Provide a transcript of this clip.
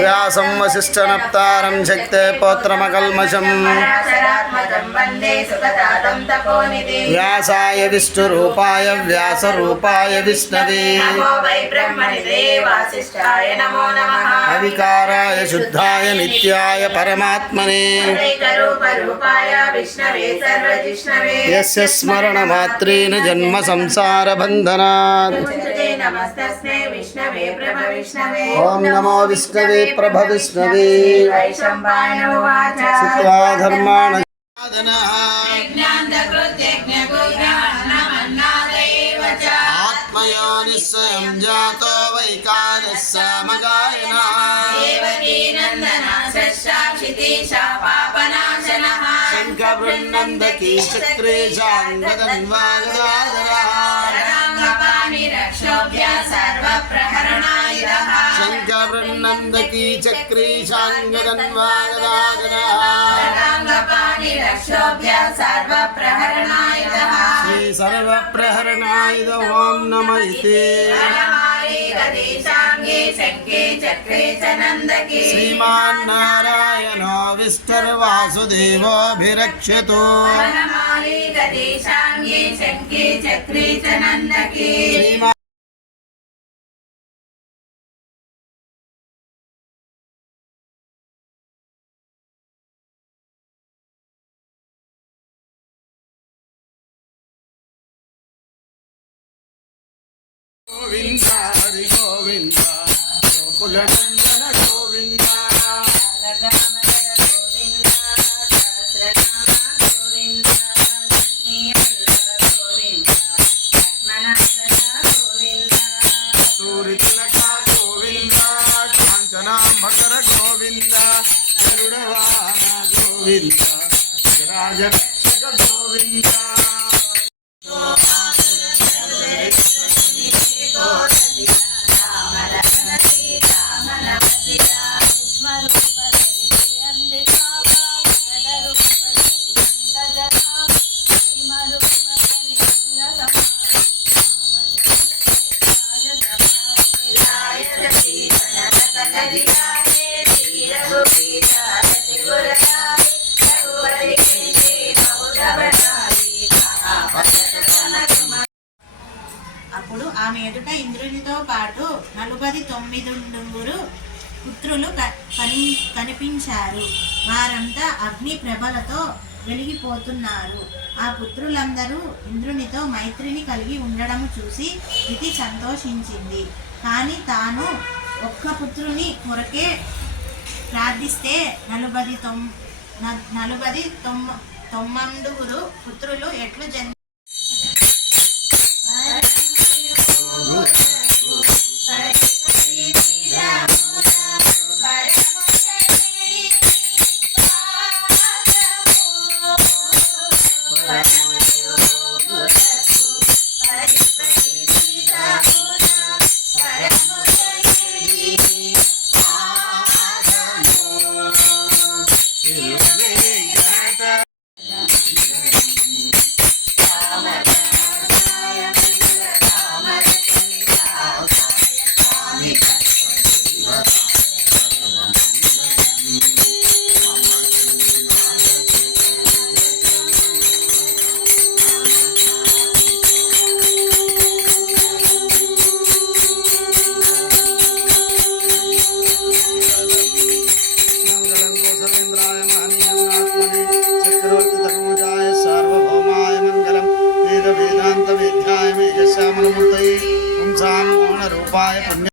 व्यासं वसिष्ठनप्तारं शक्ते पौत्रमकल्मषम् व्यासाय विष्णुरूपाय व्यासरूपाय विष्णवे अविकाराय शुद्धाय नित्याय परमात्मने यस्य स्मरणमात्रेण जन्म संसारबन्धनात् ओम नमो विष्णवे प्रभ विष्णवे सिद्धा धर्माण आत्मयोनिः स्वयं जातो वैकारः समगायनः शङ्खवृन्नन्दकी चक्रे शाङ्गदन्वागदाधरः शङ्खवृन्नन्दकी चक्रे शाङ्गदन्वागदाधरः श्री सर्वप्रहरणायुध ओम नमः इति श्रीमान् नारायणो विष्णुर्वासुदेवोऽभिरक्षतु गोविंद हरि गोविंद गोकुल नंदन गोविंद सूर्यतिलक गोविंद कांचनांबर गोविंद गरुड़वाहन गोविंद राजरक्षक गोविंद అప్పుడు ఆమె ఎదుట ఇంద్రునితో పాటు 49 పుత్రులు కనిపించారు. వారంతా అగ్ని ప్రభలతో వెలిగిపోతున్నారు. ఆ పుత్రులందరూ ఇంద్రునితో మైత్రిని కలిగి ఉండడము చూసి ఇది సంతోషించింది. కానీ తాను ఒక్క పుత్రుని కొరకే ప్రార్థిస్తే 49 పుత్రులు ఎట్లు జన్మ